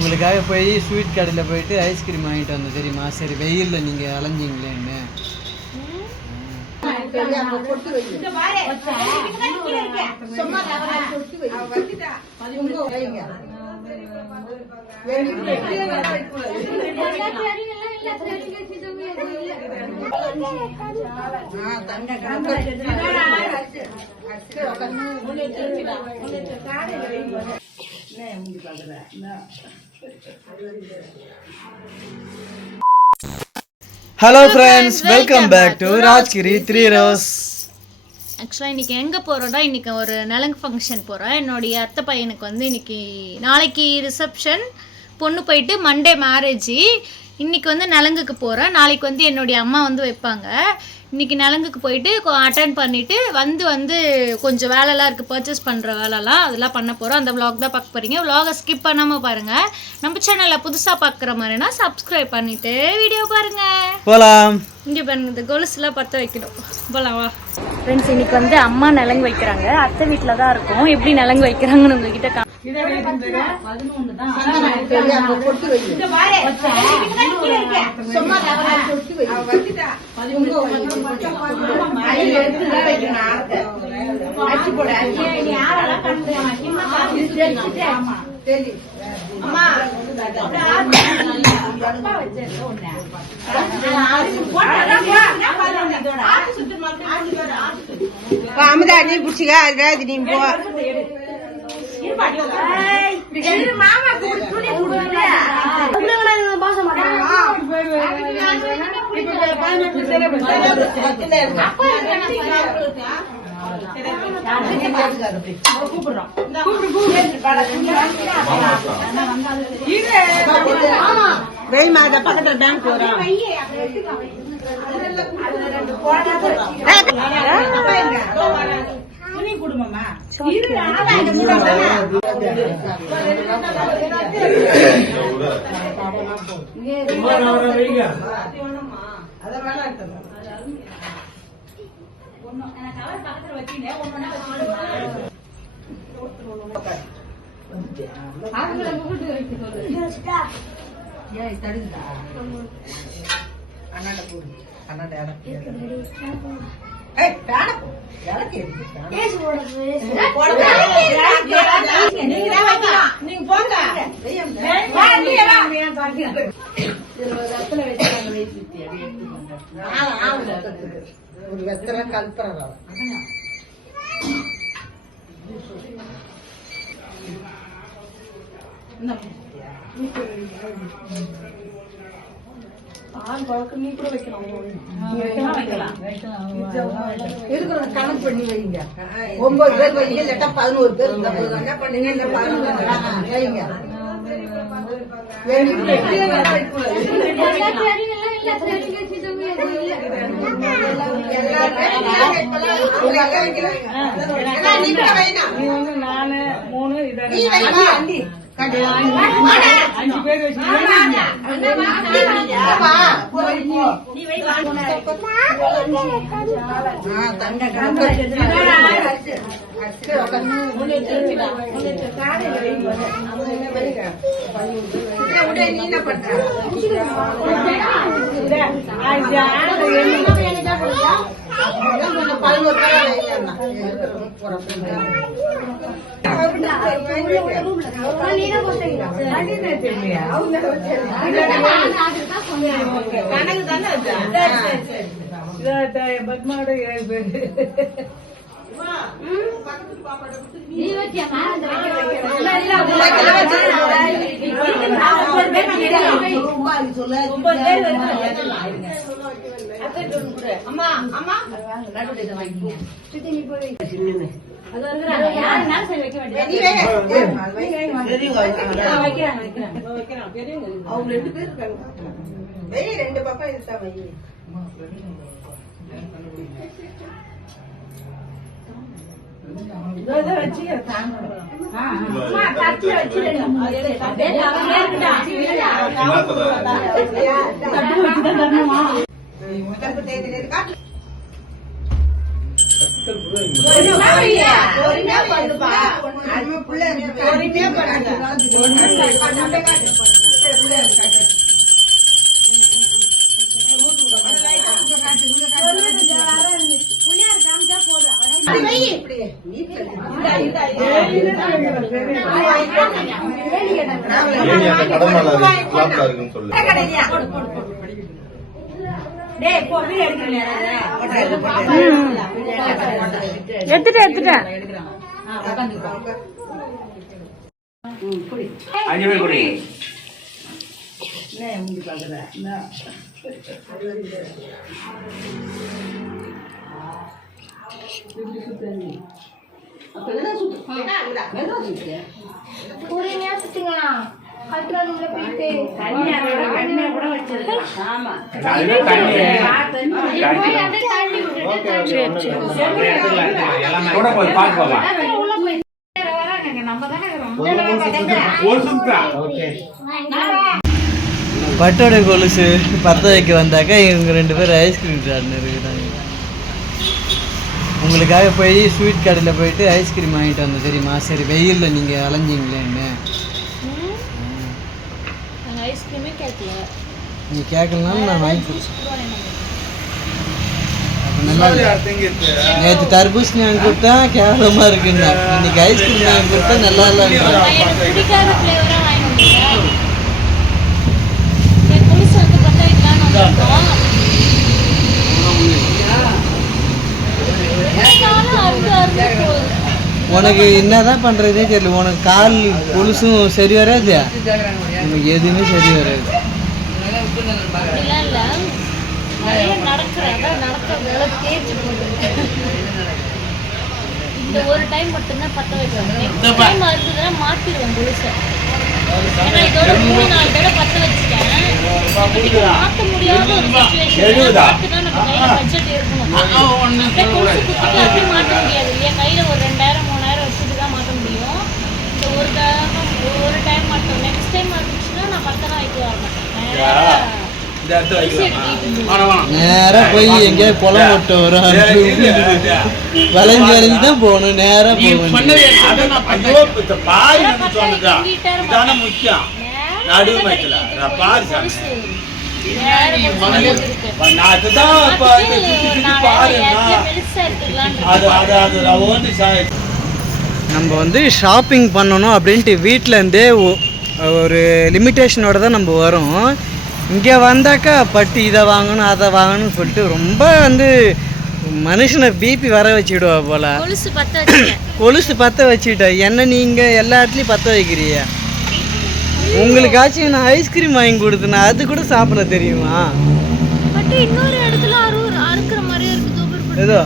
உங்களுக்காக போய் ஸ்வீட் கடையில் போயிட்டு ஐஸ்கிரீம் வாங்கிட்டு வந்தோம் தெரியுமா? சரி வெயிலில் நீங்கள் அலைஞ்சிங்களேன்னு. Hello friends, welcome back to Rajgir 3 ரோஸ். ஆக்சுவலாக இன்றைக்கி எங்கே போகிறோன்னா, இன்றைக்கி ஒரு நலங்கு ஃபங்க்ஷன் போகிறோம். என்னுடைய அத்தை பையனுக்கு வந்து நாளைக்கு ரிசப்ஷன், பொண்ணு போயிட்டு மண்டே மேரேஜ். இன்றைக்கி வந்து நலங்குக்கு போகிறேன். நாளைக்கு வந்து என்னுடைய அம்மா வந்து வைப்பாங்க. இன்றைக்கி நலங்குக்கு போயிட்டு அட்டன் பண்ணிவிட்டு வந்து கொஞ்சம் வேலைலாம் இருக்குது, பர்ச்சேஸ் பண்ணுற வேலைலாம், அதெல்லாம் பண்ண போகிறோம். அந்த விலாக் தான் பார்க்க போகிறீங்க. விலாகை ஸ்கிப் பண்ணாமல் பாருங்கள். நம்ம சேனலில் புதுசாக பார்க்குற மாதிரினா சப்ஸ்கிரைப் பண்ணிவிட்டு வீடியோ பாருங்கள். போகலாம். இங்கே பாருங்க, இந்த கொலுசுலாம் பற்ற வைக்கணும். போகலாம் வா ஃப்ரெண்ட்ஸ். இன்றைக்கி வந்து அம்மா நலங்கு வைக்கிறாங்க. அத்தை வீட்டில் தான் இருக்கும். எப்படி நலங்கு வைக்கிறாங்கன்னு உங்ககிட்ட அமுதா நீ புடிச்சுக்க, அது நீ போ. பக்கத்துல பேங்க் போறோம். குடும்பமா ஒரு வெத்தலை கல்புறா கணக்கு பண்ணி வைங்க. 9 பேர் வைங்க, இல்லட்டா 11 பேர் இருந்தா என்ன பண்ணுங்க, இல்ல 11 வைங்க. நானு 3 5 பேர் வச்சு பத்மாவோட 7 பேர் ரெண்டு பக்கம் இருக்கா வை. எடுத்துட்டேன் பொறுமையா சுத்துங்களா அல்ட்ரால போயிட்டு கண்ணே கூட வச்சிருக்கேன். ஆமா கூட போய் பாக்கலாம். பட்டோட கொலுசு பற்ற வைக்க வந்தாக்கா இவங்க 2 பேரும் ஐஸ்கிரீம் சாப்பிட்டு இருக்கிறாங்க. உங்களுக்காக போய் ஸ்வீட் கடையில் போயிட்டு ஐஸ்கிரீம் வாங்கிட்டு வந்தோம் தெரியுமா? சரி வெயிலில் நீங்கள் அலைஞ்சிங்களேன்னு. ஐஸ்கிரீமே கேட்கல, நீ கேட்கலனாலும் நான் வாங்கி கொடுத்தேன். அப்போ நல்லா நேற்று தர்பூசணி வாங்கி கொடுத்தா கேவலமாக இருக்குன்னா, இன்னைக்கு ஐஸ்கிரீம் வாங்கி கொடுத்தா நல்லா இல்லை. பிடிக்காத ஃப்ளேவராக வாங்கிட்டீங்க. கொலுசு வந்து பற்ற வைக்கலான்னு வந்திருக்கோம். உனக்கு என்னதான் பண்ணுறதே தெரியல. உனக்கு கால் கொலுசும் சரி வராது, உனக்கு எதுவுமே சரி வராது. இந்த ஒரு டைம் மட்டும்தான் பற்ற வைக்கிறேன், மறுத்துதான் மாற்றிடுவேன் கொலுசை. ஏன்னா இதோட 3-4 தடவை பற்ற வச்சுட்டேன். மாற்ற முடியாத ஒரு சிச்சுவேஷன். நம்ம கையில பட்ஜெட் இருக்கணும். கொலுசு குத்திட்டு அப்படி மாற்ற முடியாது இல்லையா? கையில ஒரு 2000-3000 வச்சுட்டு தான் மாற்ற முடியும். இந்த ஒரு டைம் மட்டும். நெக்ஸ்ட் டைம் வந்துச்சுன்னா நான் பத்தெல்லாம் வைக்க வர மாட்டேன். நேரா போய் எங்கேயா குளம் ஓட்ட வரும், வளைஞ்சு வளைஞ்சு தான் போகணும். நேரா போகணும். நம்ம வந்து ஷாப்பிங் பண்ணணும் அப்படின்ட்டு வீட்டிலேருந்தே ஒரு லிமிட்டேஷனோட தான் நம்ம வரோம். இங்கே வந்தாக்கா பட்டு இதை வாங்கணும் அதை வாங்கணும்னு சொல்லிட்டு ரொம்ப வந்து மனுஷனை பிபி வர வச்சுடுவா போல. கொலுசு பற்ற வச்சுட்டேன். என்ன நீங்கள் எல்லா இடத்துலையும் பற்ற வைக்கிறீங்க. உங்களுக்காச்சும் நான் ஐஸ்கிரீம் வாங்கி கொடுத்தேன், அது கூட சாப்பிட தெரியுமா? இன்னொரு இடத்துல அறுக்கிற மாதிரியே இருக்குது. ஏதோ